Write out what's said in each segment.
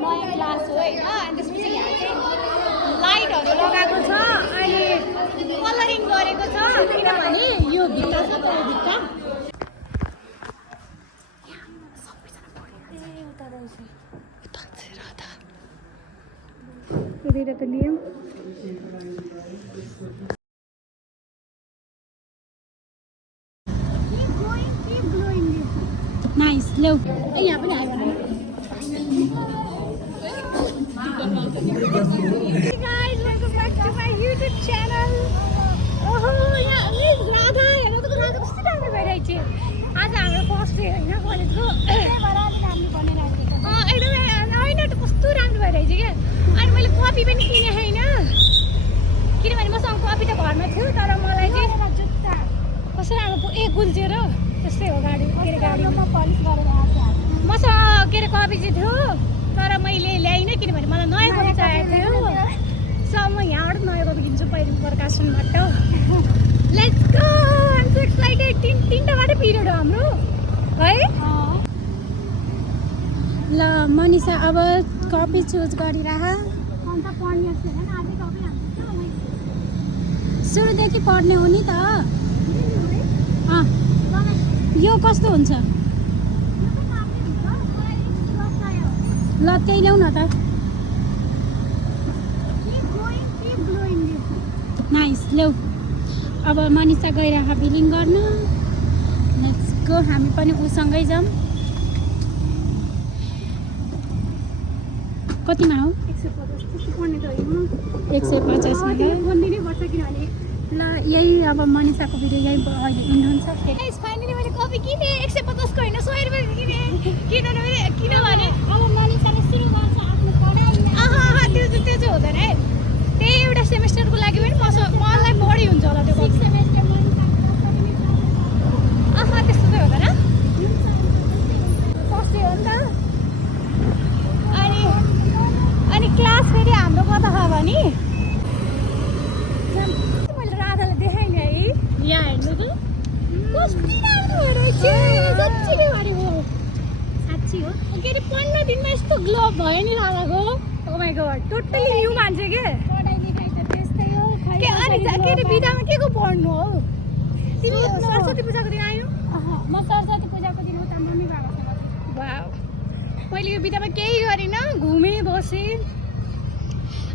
नयाँ क्लास हो होइन अनि त्यसपछि यहाँ चाहिँ लाइटहरू लगाएको छ अनि कलरिङ गरेको छ किनभने यो भित्ता छ त यो भित्ता यतैतिर त लियौँ नाइस ल्याउ ए यहाँ पनि आयो guys, welcome back to my YouTube channel. ओहो यहाँ राधा हेर्नु त राधा कस्तो राम्रो भइरहेछ आज हाम्रो फर्स्ट डे होइन कलेजको एकदमै होइन त कस्तो राम्रो भइरहेछ क्या अनि मैले कपी पनि किनेँ होइन किनभने मसँग कपी त घरमा थियो तर मलाई चाहिँ कस्तो राम्रो ए गुल्जेर त्यस्तै हो गाडी के अरे गाडीमा पलिस गरेर मसँग के अरे कपी चाहिँ थियो तर मैले ल्याइनँ किनभने मलाई नयाँ कपी चाहिएको थियो सो म यहाँबाट नयाँ कपी लिन्छु पहिले प्रकाशनबाट let's go I am so excited तीनटाबाटै पिरियड हो हाम्रो है ल मनिषा अब कपी चुज गरिरह सुरुदेखि पढ्ने हो नि त यो कस्तो हुन्छ ल त्यही ल्याउ न त नाइस ल्याउ अब मनिषा गइरह बिलिङ गर्न लेट्स गो हामी पनि उसँगै जाऊँ कतिमा हो 150 ल यही अब मनिषाको भिडियो यही अहिले इन्ड हुन्छ फाइनली मैले कपी किनेँ 150 को होइन 100 रुपियाँको किनेँ किनभने अब मनिषाले सुरु गर्छ आफ्नो पढाइ त्यो चाहिँ हुँदैन है त्यही एउटा सेमेस्टरको लागि पनि मलाई बढी हुन्छ होला त्यो सेमेस्टर त्यस्तो चाहिँ हुँदैन फर्स्ट डे हो नि त अनि क्लास फेरि हाम्रो कता छ भने मैले राधालाई देखाएँ नि है यहाँ हेर्नु त कति राम्रो रहेछ साँच्ची नै भनेको साँच्ची हो के अरे 15 दिनमा यस्तो ग्लो भयो नि राधाको ओ माइ गॉड टोटली न्यू मान्छे के के अरे बिदामा के को पढ्नु हो तिमी सरस्वती पूजाको दिन आयौ म सरस्वती पूजाको दिन उता मम्मी बाबासँग वाउ मैले यो बिदामा केही गरिनँ घुमेँ बसेँ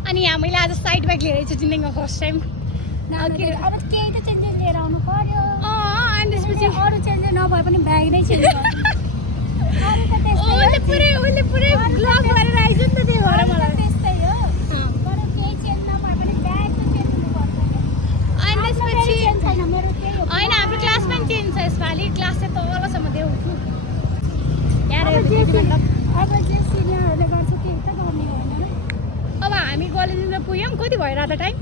अनि यहाँ मैले आज साइड ब्याग लिएर छु जिन्दगीमा फर्स्ट टाइम अब केही त चेन्जेस लिएर आउनु पर्यो अनि त्यसपछि अरू चेन्जेस नभए पनि ब्याग नै चेन्ज उसले पुरै ब्लग गरेर आइज नि त त्यही भएर मलाई त्यस्तै हो तर केही चेन्ज नभए पनि ब्याग त चेन्ज हुनुपर्छ अनि त्यसपछि होइन हाम्रो क्लास पनि चेन्ज छ यसपालि क्लास चाहिँ तलसम्म देऊ यार अब जे सिनियरहरूले गर्छ त्यही त गर्ने होइन अब हामी कलेजमा पुग्यौँ कति भयो रात टाइम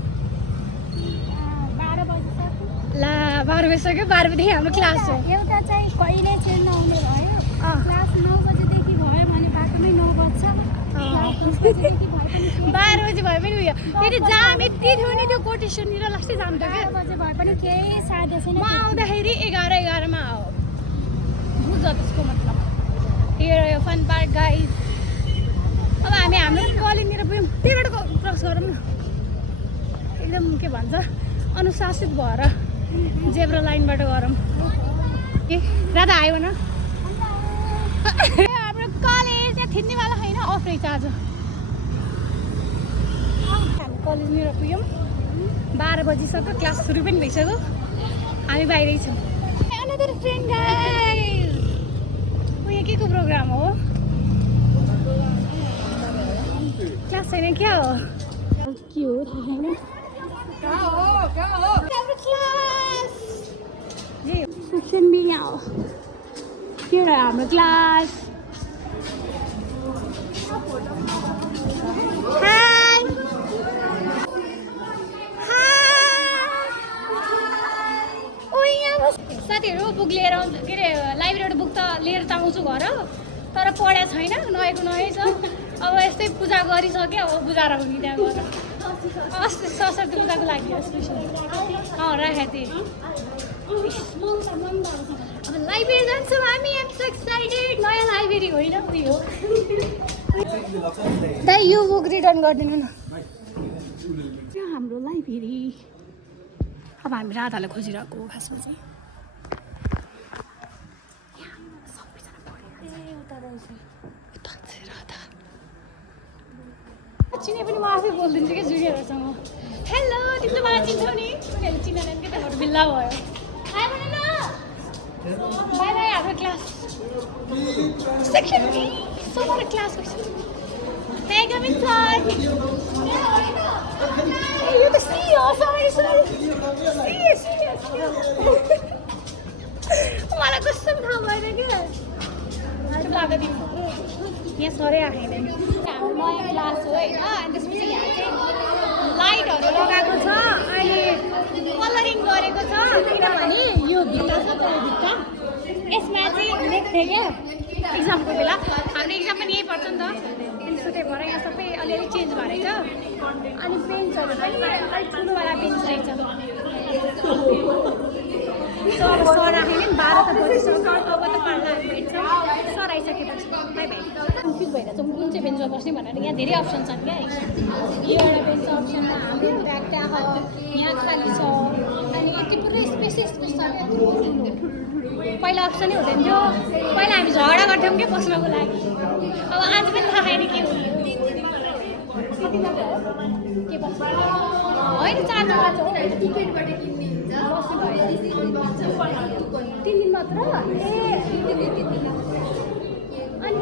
12 बजिसक्यो ला 12 बजिसक्यो 12 बजेदेखि हाम्रो क्लास हो एउटा चाहिँ कहिले चेन्ज नहुने भयो क्लास 9 बजेदेखि भयो भने बाटोमै 9 बज्छ 12 बजे भए पनि उयो फेरि जाम यति थियो नि त्यो कोटेसननिर लास्टै जाम थियो क्या 12 बजे भए पनि केही साध्य छैन म आउँदाखेरि 11 मा हो बुझ त्यसको मतलब यो फन पार्क गाइज अब हामी हाम्रो कलेजनिर पुग्यौँ त्यहीबाट क्रस गरौँ न एकदम के भन्छ अनुशासित भएर जेब्रा लाइनबाट गरौँ ए राधा आयो न हाम्रो कलेज यहाँ थिच्नेवाला होइन अफ रहेछ आज हामी कलेजनिर पुग्यौँ 12 बजिसक्यो क्लास सुरु पनि भइसक्यो हामी बाहिरै छौँ अनदर फ्रेन्ड गाइज उयो के को प्रोग्राम हो क्लास छैन क्या हो के हो थाहा छैन हाम्रो क्लास सोसियल मिडिया हो के हो हाम्रो क्लास साथीहरू बुक लिएर के अरे लाइब्रेरीबाट बुक त लिएर त आउँछु घर तर पढाएको छैन नयाँको नयाँ छ अब यस्तै पूजा गरिसक्यो अब बुझाएर हुने त्यहाँ गएर अस्ति सरस्वती पूजाको लागि स्पेसल राखेको थिएँ अब लाइब्रेरी जान्छौँ हामी एम सो एक्साइटेड नयाँ लाइब्रेरी होइन उयो दाइ यो बुक रिटर्न गरिदिनु न हाम्रो लाइब्रेरी अब हामी राधालाई खोजिरहेको हो खासमा चाहिँ चिने पनि म आफै बोलिदिन्छु क्या जुनियरहरूसँग हेलो तिमीले मलाई चिन्छौ नि उनीहरूले चिनेन कि त्यहाँबाट बिल्ला भयो आयो भने न बाई बाई हाम्रो क्लास सेकेन्ड सबैको क्लास भइसक्यो Hey, come inside. Hey, you the CEO. Sorry. CEO. मलाई कस्तो थाहा भएन क्या लाग्यो तिम्रो यहाँ सरै आएन हाम्रो नयाँ क्लास हो होइन अनि त्यसपछि यहाँ चाहिँ लाइटहरू लगाएको छ अनि कलरिङ गरेको छ किनभने यो भित्ता छ तर भित्ता यसमा चाहिँ लेख्थेँ क्या एक्जामको बेला हाम्रो एक्जाम पनि यही पर्छ नि त सुटे भएर यहाँ सबै अलिअलि चेन्ज भएर रहेछ अनि बेन्चहरू पनि अलिक ठुलोवाला बेन्च रहेछ सर आएन नि 12 त बजिसक्यो अब त पढ्न भेट्छ सर आइसकेपछि बाई बाई कन्फ्युज भइरहेछ कुन चाहिँ बेन्चमा बस्ने भनेर यहाँ धेरै अप्सन छन् क्या यो एउटा बेन्च अप्सनमा हाम्रो ब्याग यहाँ खाली छ अनि यति पुरै स्पेसिस छ यति ठुलो पहिला अप्सनै हुँदैन थियो पहिला हामी झगडा गर्थ्यौँ क्या बस्नको लागि अब आज पनि थाहा छैन के हो के बस्छ होइन 4 जग्गा छ टिकटबाट किन्ने हुन्छ 3 दिन मात्र ए अनि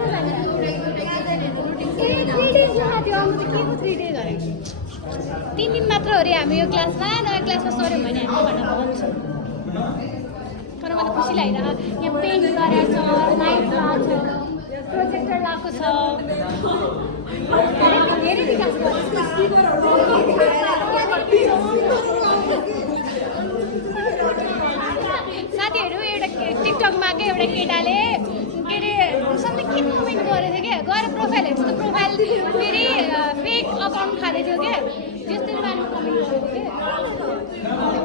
के को 3 डेज अरे 3 दिन मात्र हो अरे हामी यो क्लासमा नयाँ क्लासमा सर्यौँ भने हामी भनेर भन्छौँ तर मलाई खुसी लागिरहेको यहाँ पेन्ट गरेर छ लाइट लगाएको छ प्रोजेक्टर लगाएको छ धेरै विकास साथीहरू एउटा टिकटकमा के एउटा केटाले के अरे सबले के कमेन्ट गरेको थियो क्या गएर प्रोफाइल हेर्छ त प्रोफाइल फेरि फेक अकाउन्ट खाँदै थियो क्या त्यस्तै बारेमा कमेन्ट गरेको थियो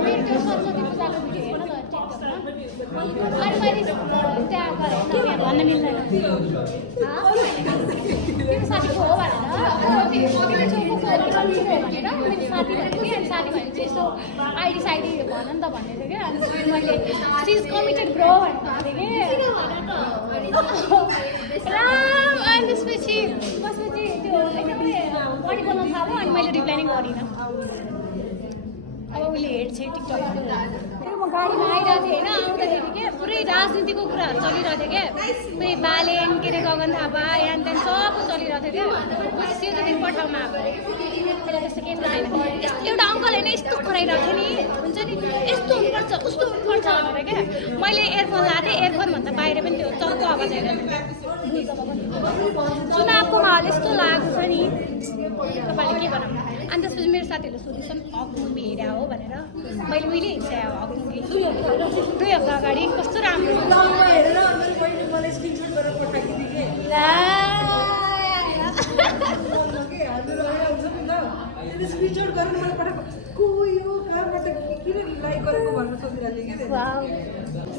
मेरो त्यो सरस्वती पूजाको भिडियो हेर्न त टिकटकमा अनि मैले त्यहाँ गरेँ यहाँ भन्न मिल्दैन त्यो साथीको हो भनेर मेरो साथी भनेको कि अनि साथी भनेपछि यसो आइडी साइडी भन नि त भन्दै थियो क्या अनि मैले सिज कमिटेड ब्रो भनेको थिएँ क्या अनि त्यसपछि त्यो बडी बनाउनु थाल्यो अनि मैले रिप्लाई नै गरिनँ अब उसले हेर्छ टिकटकमा म गाडीमा आइरहेको थिएँ होइन आउँदाखेरि के पुरै राजनीतिको कुराहरू चलिरहेको थियो क्या पुरै बालेन के अरे गगन थापा यान त्यान सब चलिरहेको थियो क्या पछि त्यो दिन पठाउन आएको त्यसलाई त्यस्तो केही छैन एउटा अङ्कल होइन यस्तो कराइरहेको थियो नि हुन्छ नि यस्तो हुनुपर्छ उस्तो हुनुपर्छ भनेर क्या मैले एयरफोन लाएको थिएँ एयरफोनभन्दा बाहिर पनि त्यो चर्को आवाज आइरहेको थियो चुनावको माहौल यस्तो लागेको छ नि तपाईँले के भनौँ अनि त्यसपछि मेरो साथीहरूले सोधेछन् हक मुभी हेरे हो भनेर मैले उहिले हिँड्छ हक मुभी 2 हप्ता अगाडि कस्तो राम्रो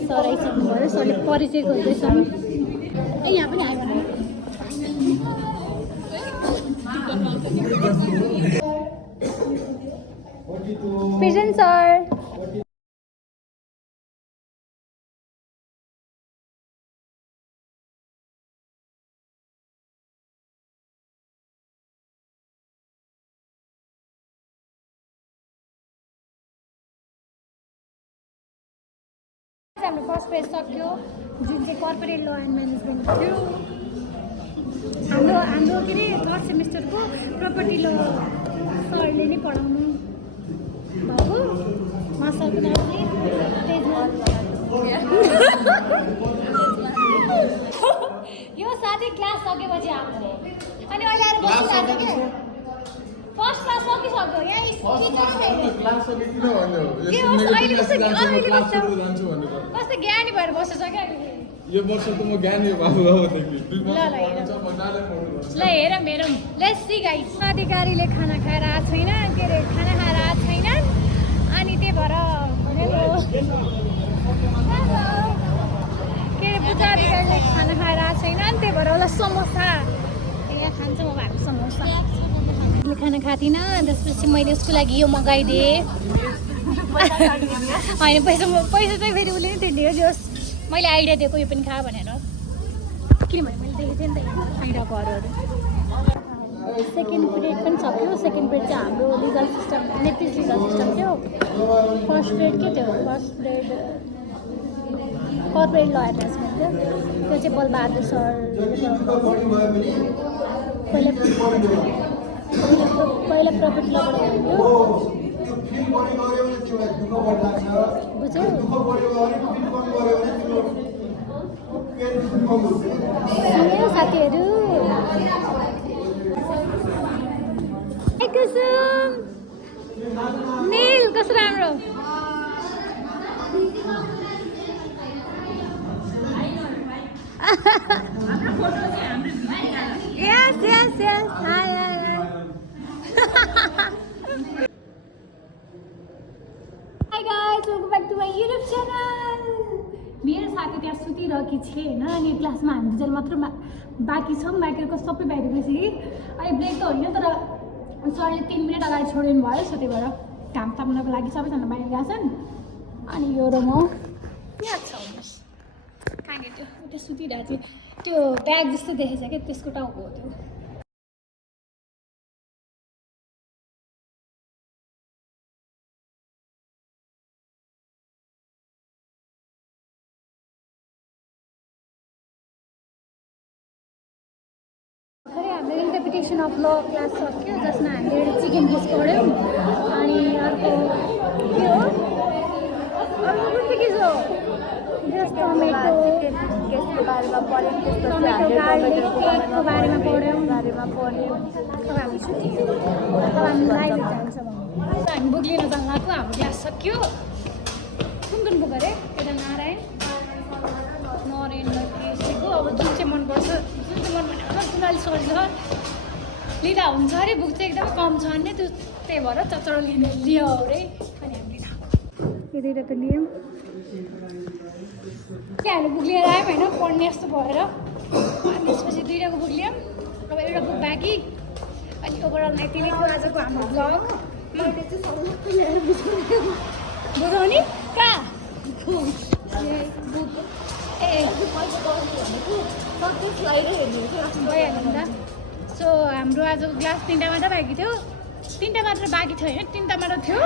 सर आइसक्नु भयो सरले परिचय गर्दैछन् ए यहाँ पनि आयो प्रेजेन्ट सर हाम्रो फर्स्ट पेज सक्यो जुन चाहिँ कर्पोरेट ल एन्ड म्यानेजमेन्ट थियो हाम्रो के अरे 3rd सेमिस्टरको प्रोपर्टी ल सरले नै पढाउनु भएको मास्टरको नाम यो साथै क्लास सकेपछि आएको अनि अहिले आएर बसिरहेको क्या फर्स्ट क्लास सकिसक्यो यहाँ कस्तो ज्ञानी भएर बसेछ क्या यो वर्ष त म ज्ञानी बाबु ल हेरौँ लेट्स सी गाइस अधिकारीले खाना खाएर आएको छैन के अरे खाना खाएर आएको छैनन् अनि त्यही भएर के अरे पूजा अधिकारीले खाना खाएर आएको छैन अनि त्यही भएर उसलाई समोसा खान्छ म भएको समोसा खाना खाँदिनँ त्यसपछि मैले उसको लागि यो मगाइदिएँ होइन पैसा चाहिँ फेरि उसले नै दियो जोस् मैले आइडिया दिएको यो पनि खा भनेर किनभने मैले देखेको थिएँ नि त आइडियाको अरूहरू सेकेन्ड पिरियड पनि सक्यो सेकेन्ड पिरियड चाहिँ हाम्रो legal system Nepalese legal system थियो फर्स्ट पिरियड के थियो फर्स्ट पिरियड कर्पोरेट ल एडभाइसमेन्ट थियो त्यो चाहिँ बलबहादुर सर पहिला प्रफिट लबाट हुन्थ्यो बुझ्यौ साथीहरू कुसुम नील कस्तो राम्रो yes hi guys welcome back to my YouTube channel मेरो साथी त्यहाँ सुतिरहेकी छ होइन अनि क्लासमा हामी दुईजना मात्र बाँकी छौँ बाँकीको सबै बाहिर गइसक्यो अहिले ब्रेक त होइन तर सरले 3 मिनट अगाडि छोडिदिनु भयो सो त्यही भएर घाम ताप्नको लागि सबैजना बाहिर गएको छन् अनि यो रुम हो यहाँ छ कहाँ गयो त्यो उता सुतिरहेको थियो त्यो ब्याग जस्तो देखेछ क्या त्यसको टाउको हो त्यो खै हाम्रो इन्टरप्रिटेसन अफ ल क्लास सक्यो जसमा हामीले एउटा चिकन फिस पढ्यौँ अनि अर्को के हो अर्को कुन के छ टमेटो केसको बारेमा पढ्यौँ टमेटो गार्लिकको बारेमा पढ्यौँ अब हामी छुट्यो अब हामी बाहिर जान्छ हामी बुक लिन जानु लाग्यो हाम्रो क्लास सक्यो कुन बुक अरे एउटा नारायण केसीको अब जुन चाहिँ मनपर्छ जुन चाहिँ मन भनेको जुनाली सजिलो लिँदा हुन्छ अरे बुक चाहिँ एकदमै कम छ भने त्यही भएर चचरो लियो अरे अनि हामीले खाएको यो दुइटा त लियौँ त्यहाँ हामीले बुक लिएर आयौँ होइन पढ्ने जस्तो भएर अनि त्यसपछि दुइटाको बुक लियौँ अब एउटा बुक बाँकी अनि ओभरअल यति नै थियो आजको हाम्रो ब्लग बुझाउने कहाँ बुक भइहाल्यो नि त सो हाम्रो आज क्लास 3टा मात्र बाँकी थियो 3टा मात्र बाँकी थियो होइन 3टा मात्र थियो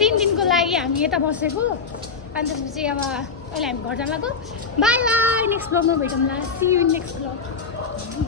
3 दिनको लागि हामी यता बसेको अनि त्यसपछि अब अहिले हामी घर जान लाग्यो बाई बाई नेक्स्ट ब्लगमा भेटौँला सी यु नेक्स्ट ब्लग